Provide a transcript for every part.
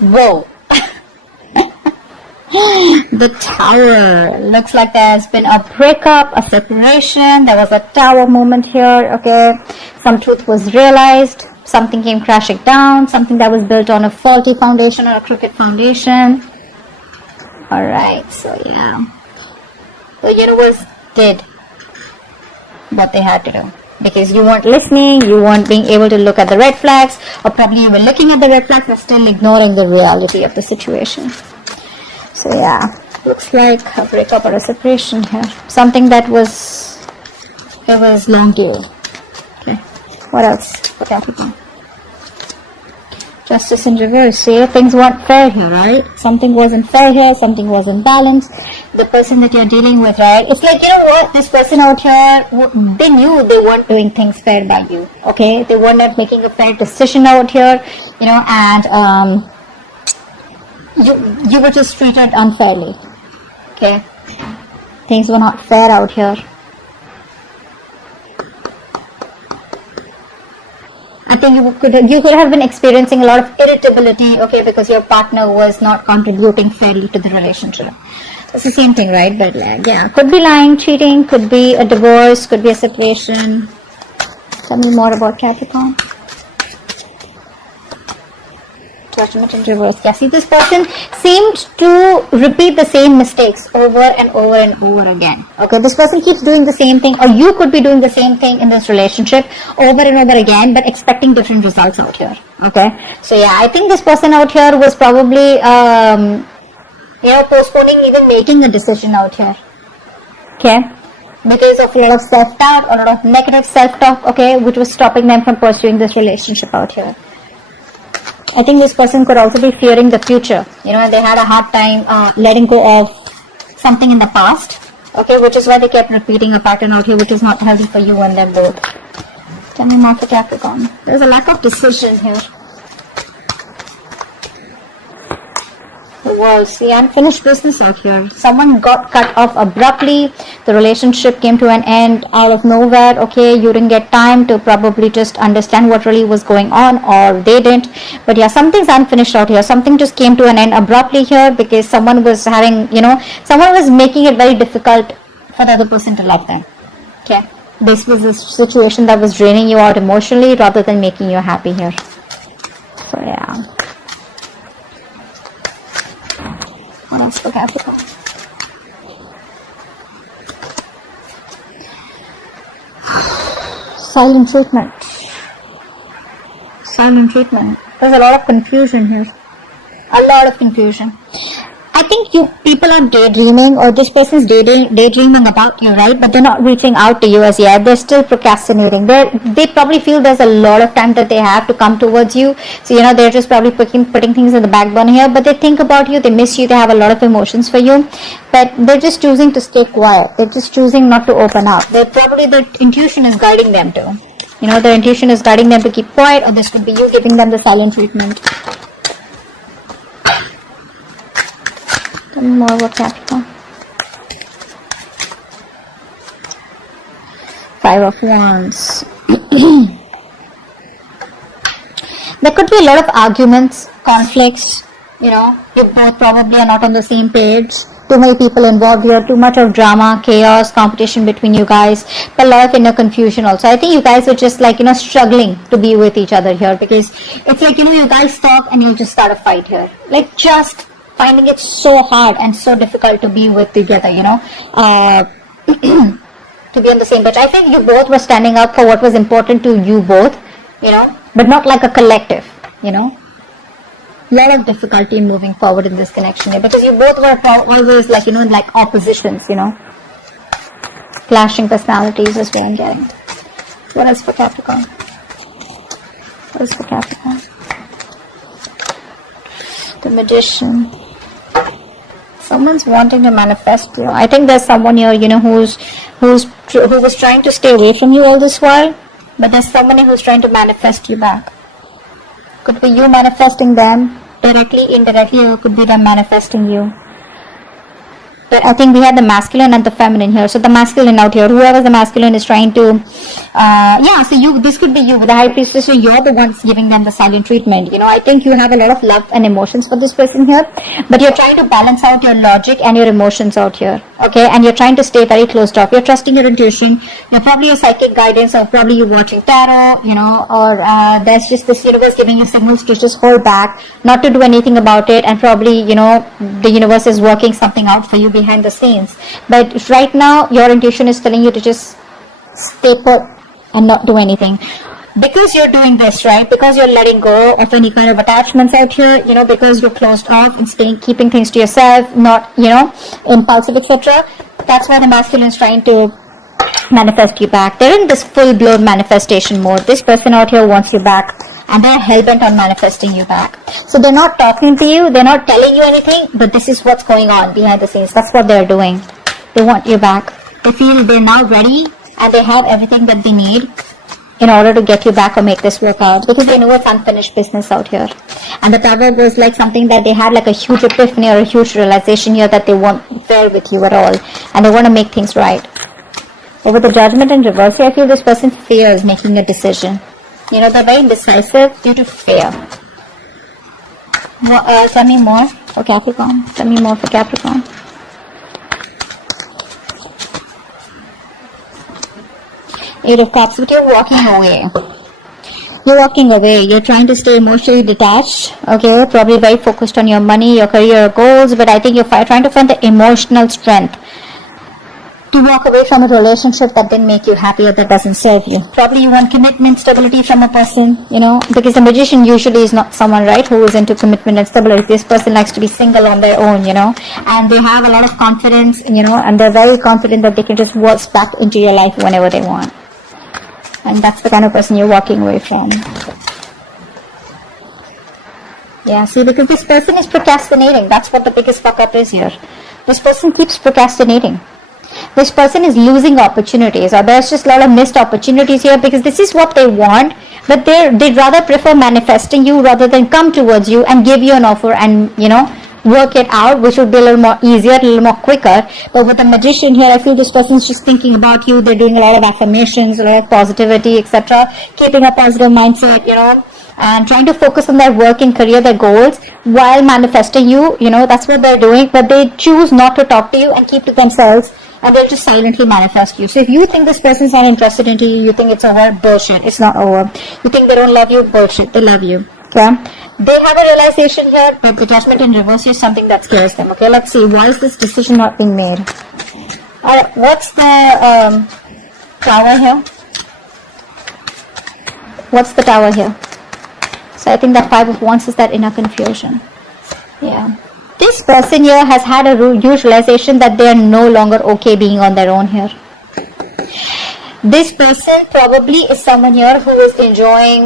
Whoa. The Tower. Looks like there's been a breakup, a separation. There was a Tower moment here, okay? Some truth was realized. Something came crashing down. Something that was built on a faulty foundation or a crooked foundation. Alright, so yeah. The universe did what they had to do. Because you weren't listening, you weren't being able to look at the red flags, or probably you were looking at the red flags and still ignoring the reality of the situation. So yeah, looks like a breakup or a separation here. Something that was long due. Okay, what else for Capricorn? Justice in reverse. See, things weren't fair here, right? Something wasn't fair here, something wasn't balanced. The person that you're dealing with, right? It's like, you know what? This person out here, they knew they weren't doing things fair by you, okay? They were not making a fair decision out here, you know, and you were just treated unfairly, okay? Things were not fair out here. I think you could have been experiencing a lot of irritability, okay, because your partner was not contributing fairly to the relationship. It's the same thing, right? But like, yeah, could be lying, cheating, could be a divorce, could be a separation. Tell me more about Capricorn. Judgment in reverse. Yeah, see, this person seemed to repeat the same mistakes over and over and over again. Okay, this person keeps doing the same thing, or you could be doing the same thing in this relationship over and over again, but expecting different results out here. Okay, so yeah, I think this person out here was probably, postponing even making a decision out here. Okay, because of a lot of self-doubt, a lot of negative self-talk, okay, which was stopping them from pursuing this relationship out here. I think this person could also be fearing the future, you know, and they had a hard time letting go of something in the past, okay, which is why they kept repeating a pattern out here, which is not healthy for you and them both. Tell me more for Capricorn. There's a lack of decision here. The World, see, unfinished business out here. Someone got cut off abruptly. The relationship came to an end out of nowhere. Okay, you didn't get time to probably just understand what really was going on, or they didn't. But yeah, something's unfinished out here. Something just came to an end abruptly here because someone was having, someone was making it very difficult for the other person to love them. Okay, this was a situation that was draining you out emotionally rather than making you happy here. So yeah. What else for Capricorn? Silent treatment. Silent treatment. There's a lot of confusion here. A lot of confusion. I think people are daydreaming, or this person's daydreaming about you, right? But they're not reaching out to you as yet. They're still procrastinating. They probably feel there's a lot of time that they have to come towards you. So, they're just probably putting things in the back burner here. But they think about you. They miss you. They have a lot of emotions for you. But they're just choosing to stay quiet. They're just choosing not to open up. Their intuition is guiding them to. Their intuition is guiding them to keep quiet, or this could be you giving them the silent treatment. More about Capricorn. 5 of Wands. There could be a lot of arguments, conflicts. You both probably are not on the same page. Too many people involved here, too much of drama, chaos, competition between you guys, but a lot of inner confusion also. I think you guys were just struggling to be with each other here, because it's like, you guys talk and you just start a fight here. Like, just finding it so hard and so difficult to be with together, to be on the same page. I think you both were standing up for what was important to you both, but not like a collective, lot of difficulty in moving forward in this connection here, because you both were always like oppositions, clashing personalities is what I'm getting. What else for Capricorn? What else for Capricorn? The Magician. Someone's wanting to manifest you. I think there's someone here, who was trying to stay away from you all this while, but there's somebody who's trying to manifest you back. Could be you manifesting them directly, indirectly, or could be them manifesting you. But I think we have the masculine and the feminine here. So the masculine out here, whoever the masculine is trying to, so this could be you with the high priestess. So you're the ones giving them the silent treatment. I think you have a lot of love and emotions for this person here, but you're trying to balance out your logic and your emotions out here. Okay, and you're trying to stay very closed off. You're trusting your intuition. You're probably a psychic guidance, or probably you're watching tarot, or there's just this universe giving you signals to just hold back, not to do anything about it, and probably, the universe is working something out for you behind the scenes. But right now, your intuition is telling you to just stay put and not do anything. Because you're doing this, right? Because you're letting go of any kind of attachments out here, because you're closed off and keeping things to yourself, not, impulsive, etc. That's why the masculine is trying to manifest you back. They're in this full-blown manifestation mode. This person out here wants you back, and they're hell-bent on manifesting you back. So they're not talking to you, they're not telling you anything, but this is what's going on behind the scenes. That's what they're doing. They want you back. They feel they're now ready, and they have everything that they need in order to get you back or make this work out, because they know it's unfinished business out here. And the Tower was like something that they had like a huge epiphany or a huge realization here that they won't fair with you at all, and they want to make things right. But with the Judgment in reverse here, I feel this person fears making a decision. They're very indecisive due to fear. Tell me more for Capricorn. Tell me more for Capricorn. Eight of Cups, but you're walking away. You're walking away. You're trying to stay emotionally detached. Okay, probably very focused on your money, your career goals, but I think you're trying to find the emotional strength to walk away from a relationship that didn't make you happy or that doesn't serve you. Probably you want commitment, stability from a person, because the Magician usually is not someone, right, who is into commitment and stability. This person likes to be single on their own, and they have a lot of confidence, and they're very confident that they can just waltz back into your life whenever they want. And that's the kind of person you're walking away from. Yeah, see, because this person is procrastinating. That's what the biggest fuck up is here. This person keeps procrastinating. This person is losing opportunities, or there's just a lot of missed opportunities here, because this is what they want, but they'd rather prefer manifesting you rather than come towards you and give you an offer and, work it out, which would be a little more easier, a little more quicker. But with the Magician here, I feel this person's just thinking about you. They're doing a lot of affirmations, a lot of positivity, etc. Keeping a positive mindset, and trying to focus on their work and career, their goals, while manifesting you. That's what they're doing. But they choose not to talk to you and keep to themselves, and they'll just silently manifest you. So if you think this person's not interested in you, you think it's over, bullshit. It's not over. You think they don't love you, bullshit. They love you. Okay, they have a realization here that the Judgment in reverse is something that scares them. Okay, let's see, why is this decision not being made? Alright, what's the Tower here? What's the Tower here? So I think that 5 of Wands is that inner confusion. Yeah, this person here has had a huge realization that they are no longer okay being on their own here. This person probably is someone here who is enjoying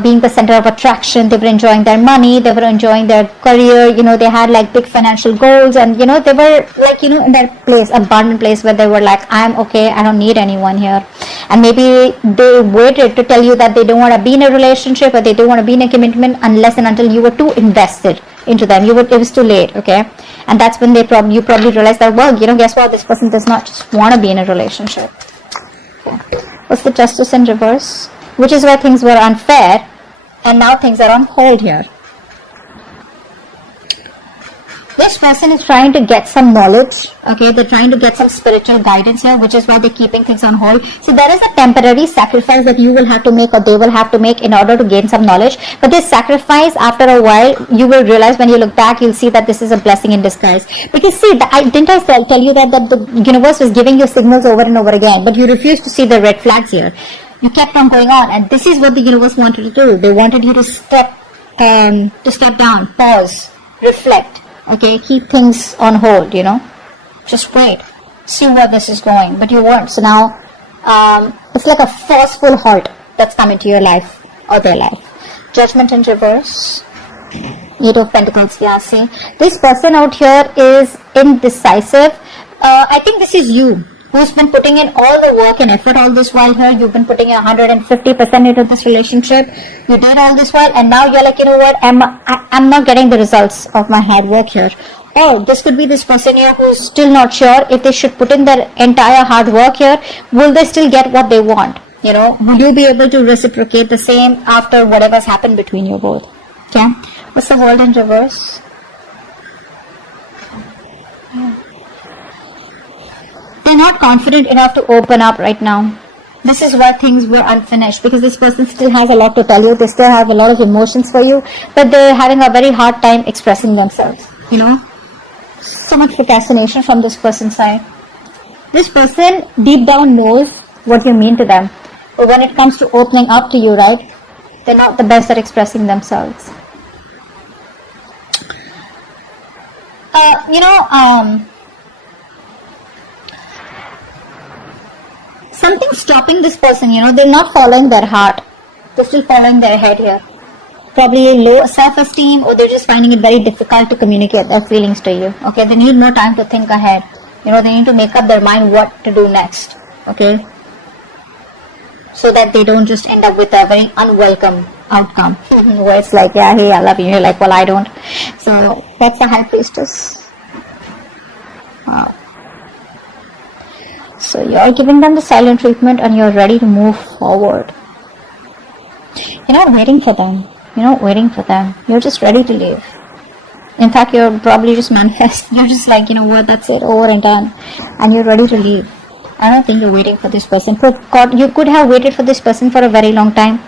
being the center of attraction. They were enjoying their money, they were enjoying their career, they had like big financial goals, and they were like, in that place, abundant place where they were like, I'm okay, I don't need anyone here. And maybe they waited to tell you that they don't want to be in a relationship, or they don't want to be in a commitment unless and until you were too invested into them. It was too late, okay? And that's when you probably realized that, well, guess what, this person does not just want to be in a relationship. What's the Justice in reverse? Which is where things were unfair, and now things are on hold here. This person is trying to get some knowledge, okay? They're trying to get some spiritual guidance here, which is why they're keeping things on hold. So there is a temporary sacrifice that you will have to make, or they will have to make, in order to gain some knowledge. But this sacrifice, after a while, you will realize, when you look back, you'll see that this is a blessing in disguise. Because see, didn't I tell you that the universe was giving you signals over and over again, but you refused to see the red flags here. You kept on going on, and this is what the universe wanted to do. They wanted you to step down, pause, reflect. Okay, keep things on hold, just wait, see where this is going, but you weren't. So now, it's like a forceful halt that's come into your life, or their life. Judgment in reverse, 8 of Pentacles, yeah, see. This person out here is indecisive. I think this is you, who's been putting in all the work and effort all this while here. You've been putting 150% into this relationship. You did all this while, and now you're like, you know what, I'm not getting the results of my hard work here. Or this could be this person here who's still not sure if they should put in their entire hard work here. Will they still get what they want? You know, will you be able to reciprocate the same after whatever's happened between you both? Okay. What's the world in reverse? They're not confident enough to open up right now. This is where things were unfinished, because this person still has a lot to tell you. They still have a lot of emotions for you, but they're having a very hard time expressing themselves. You know, so much procrastination from this person's side. This person deep down knows what you mean to them, but when it comes to opening up to you, right, they're not the best at expressing themselves. Something's stopping this person, you know, they're not following their heart. They're still following their head here. Probably low self-esteem, or they're just finding it very difficult to communicate their feelings to you. Okay, they need more time to think ahead. You know, they need to make up their mind what to do next. Okay, so that they don't just end up with a very unwelcome outcome where it's like, yeah, hey, I love you. You're like, well, I don't. So that's the High Priestess. Wow. So you're giving them the silent treatment and you're ready to move forward. You're not waiting for them. You're not waiting for them. You're just ready to leave. In fact, you're probably just manifest. You're just like, you know what, that's it, over and done. And you're ready to leave. I don't think you're waiting for this person. God, you could have waited for this person for a very long time.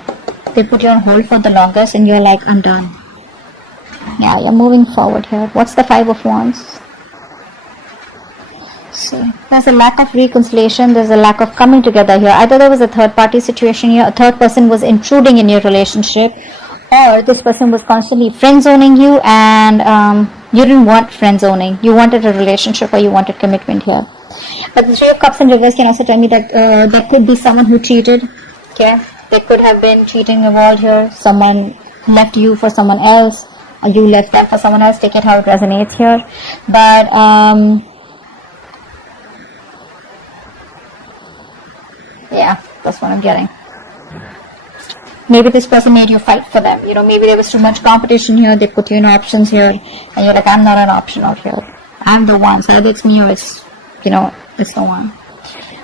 They put you on hold for the longest and you're like, I'm done. Yeah, you're moving forward here. What's the Five of Wands? See, there's a lack of reconciliation. There's a lack of coming together here. Either there was a third party situation here. A third person was intruding in your relationship. Or this person was constantly friend zoning you, and you didn't want friend zoning. You wanted a relationship, or you wanted commitment here. But the Three of Cups in reverse can also tell me that there could be someone who cheated. Okay, there could have been cheating involved here. Someone left you for someone else, or you left them for someone else. Take it how it resonates here. But yeah, that's what I'm getting. Maybe this person made you fight for them. You know, maybe there was too much competition here. They put you in options here. And you're like, I'm not an option out here. I'm the one. So either it's me or it's, you know, it's the one.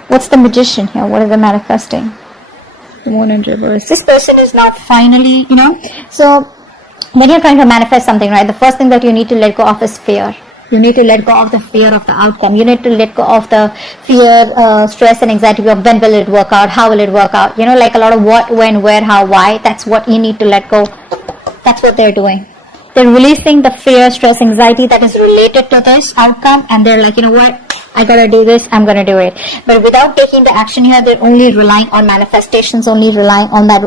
What's the Magician here? What is the manifesting? The Moon in reverse. This person is not finally, you know. So when you're trying to manifest something, right, the first thing that you need to let go of is fear. You need to let go of the fear of the outcome. You need to let go of the fear, stress and anxiety of when will it work out, how will it work out. You know, like a lot of what, when, where, how, why. That's what you need to let go. That's what they're doing. They're releasing the fear, stress, anxiety that is related to this outcome. And they're like, you know what, I gotta do this, I'm gonna do it. But without taking the action here, they're only relying on manifestations, only relying on that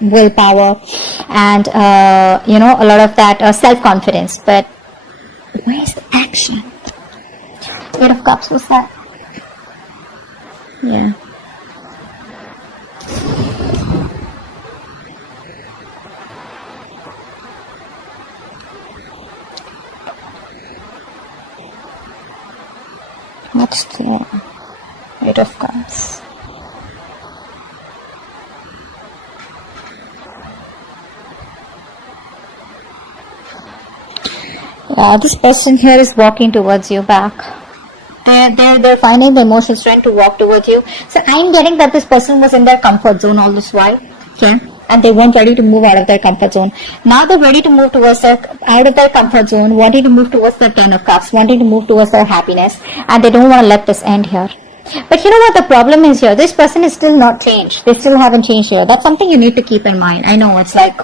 willpower and, you know, a lot of that self-confidence. But where's the action? Eight of Cups, what's that? Yeah. What's the Eight of Cups? This person here is walking towards you back. They're finding the emotional strength to walk towards you. So I'm getting that this person was in their comfort zone all this while. Okay. And they weren't ready to move out of their comfort zone. Now they're ready to move towards out of their comfort zone, wanting to move towards their Ten of Cups, wanting to move towards their happiness, and they don't want to let this end here. But you know what the problem is here? This person is still not changed. They still haven't changed here. That's something you need to keep in mind. I know it's like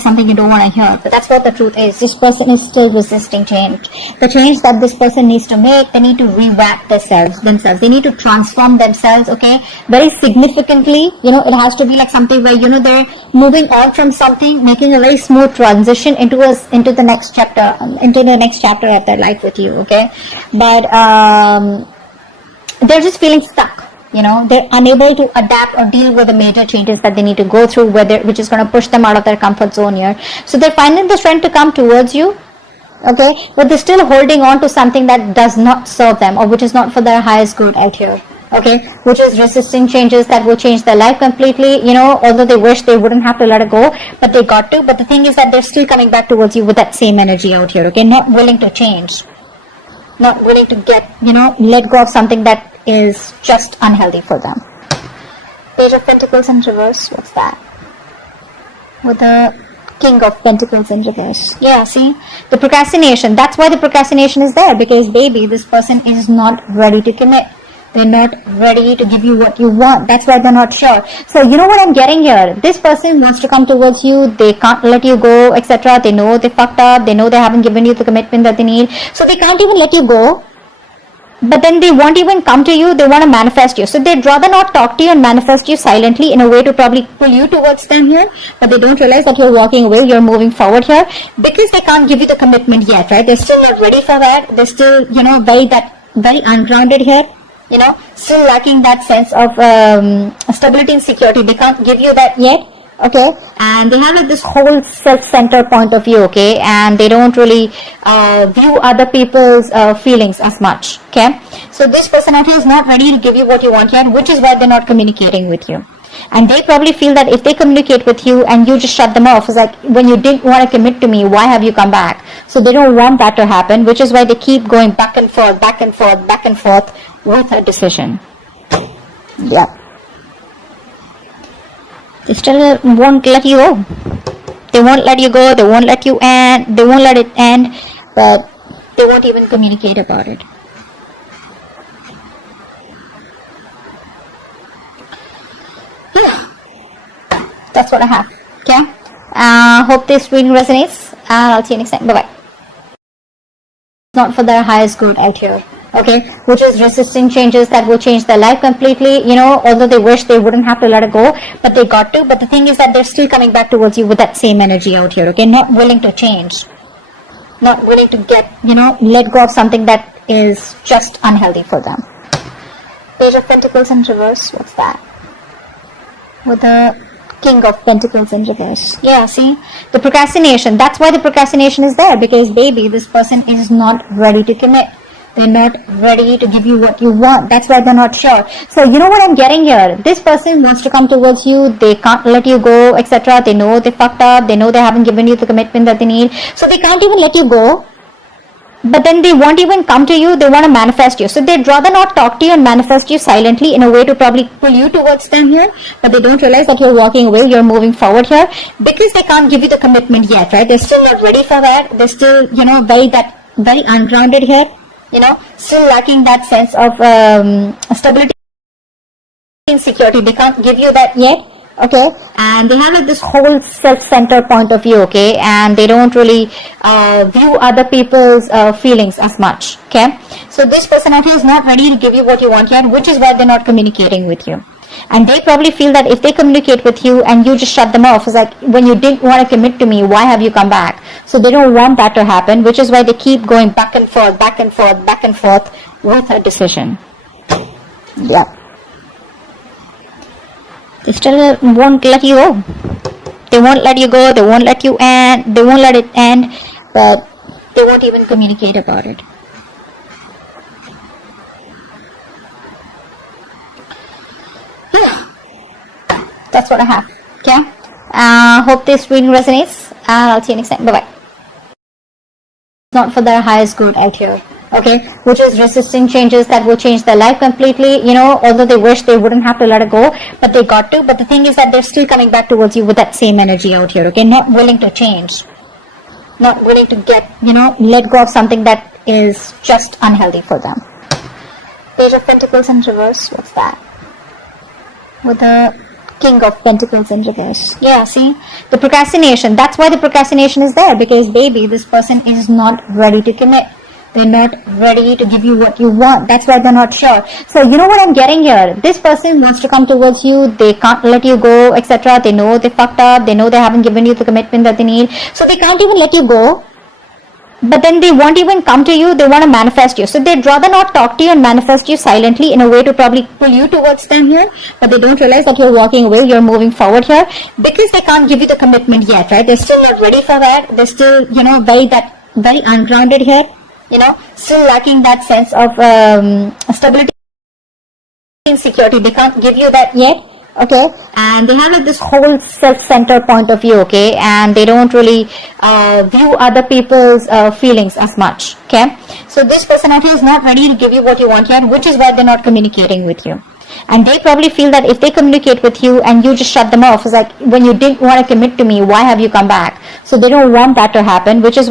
something you don't want to hear, but that's what the truth is. This person is still resisting change. The change that this person needs to make, they need to rewrap themselves. They need to transform themselves, okay, very significantly. You know, it has to be like something where, you know, they're moving on from something, making a very smooth transition into the next chapter of their life with you, okay. But they're just feeling stuck. You know, they're unable to adapt or deal with the major changes that they need to go through, which is going to push them out of their comfort zone here. So they're finding the strength to come towards you, okay, but they're still holding on to something that does not serve them or which is not for their highest good out here. okay, which is resisting changes that will change their life completely. Although they wish they wouldn't have to let it go, but they got to. But the thing is that they're still coming back towards you with that same energy out here, okay, not willing to change, not willing to get, let go of something that is just unhealthy for them. Page of Pentacles in reverse, what's that? With the King of Pentacles in reverse. Yeah, see? The procrastination. That's why the procrastination is there, because baby, this person is not ready to commit. They're not ready to give you what you want. That's why they're not sure. So you know what I'm getting here? This person wants to come towards you. They can't let you go, etc. They know they fucked up. They know they haven't given you the commitment that they need. So they can't even let you go. But then they won't even come to you. They want to manifest you. So they'd rather not talk to you and manifest you silently in a way to probably pull you towards them here. But they don't realize that you're walking away. You're moving forward here because they can't give you the commitment yet, right? They're still not ready for that. They're still, very ungrounded here. Still lacking that sense of stability and security. They can't give you that yet, okay? And they have this whole self-centered point of view, okay? And they don't really view other people's feelings as much, okay? So this person out here is not ready to give you what you want yet, which is why they're not communicating with you. And they probably feel that if they communicate with you and you just shut them off, it's like, when you didn't want to commit to me, why have you come back? So they don't want that to happen, which is why they keep going back and forth, back and forth, back and forth with a decision. Yeah. They still won't let you go. They won't let you go. They won't let you end. They won't let it end. But they won't even communicate about it. Yeah. That's what I have. Okay. Hope this reading resonates. I'll see you next time. Bye bye. Not for their highest good out here. Okay, which is resisting changes that will change their life completely. Although they wish they wouldn't have to let it go, but they got to. But the thing is that they're still coming back towards you with that same energy out here, okay, not willing to change, not willing to get, let go of something that is just unhealthy for them. Page of Pentacles in reverse, what's that? With the King of Pentacles in reverse. Yeah, see? The procrastination. That's why the procrastination is there, because baby, this person is not ready to commit. They're not ready to give you what you want. That's why they're not sure. So you know what I'm getting here? This person wants to come towards you. They can't let you go, etc. They know they fucked up. They know they haven't given you the commitment that they need. So they can't even let you go. But then they won't even come to you. They want to manifest you. So they'd rather not talk to you and manifest you silently in a way to probably pull you towards them here. But they don't realize that you're walking away. You're moving forward here because they can't give you the commitment yet, right? They're still not ready for that. They're still, very ungrounded here. Still lacking that sense of stability and security. They can't give you that yet, okay? And they have this whole self-centered point of view, okay? And they don't really view other people's feelings as much, okay? So this person out here is not ready to give you what you want yet, which is why they're not communicating with you. And they probably feel that if they communicate with you and you just shut them off, it's like, when you didn't want to commit to me, why have you come back? So they don't want that to happen, which is why they keep going back and forth, back and forth, back and forth with a decision. Yeah. They still won't let you go. They won't let you go. They won't let you end. They won't let it end. But they won't even communicate about it. That's what I have. Okay. Hope this reading resonates. I'll see you next time. Bye bye. Not for their highest good out here. Okay, which is resisting changes that will change their life completely. Although they wish they wouldn't have to let it go, but they got to. But the thing is that they're still coming back towards you with that same energy out here. Okay, not willing to change, not willing to get, let go of something that is just unhealthy for them. Page of Pentacles in reverse. What's that? With the King of Pentacles in reverse. Yeah, see? The procrastination. That's why the procrastination is there, because baby, this person is not ready to commit. They're not ready to give you what you want. That's why they're not sure. So you know what I'm getting here? This person wants to come towards you. They can't let you go, etc. They know they fucked up. They know they haven't given you the commitment that they need. So they can't even let you go. But then they won't even come to you. They want to manifest you. So they'd rather not talk to you and manifest you silently in a way to probably pull you towards them here. But they don't realize that you're walking away. You're moving forward here because they can't give you the commitment yet, right? They're still not ready for that. They're still, very ungrounded here. Still lacking that sense of stability insecurity. They can't give you that yet. Okay, and they have like this whole self-centered point of view. Okay, and they don't really view other people's feelings as much. Okay, so this personality is not ready to give you what you want yet, which is why they're not communicating with you. And they probably feel that if they communicate with you and you just shut them off, it's like, when you didn't want to commit to me, why have you come back? So they don't want that to happen, which is why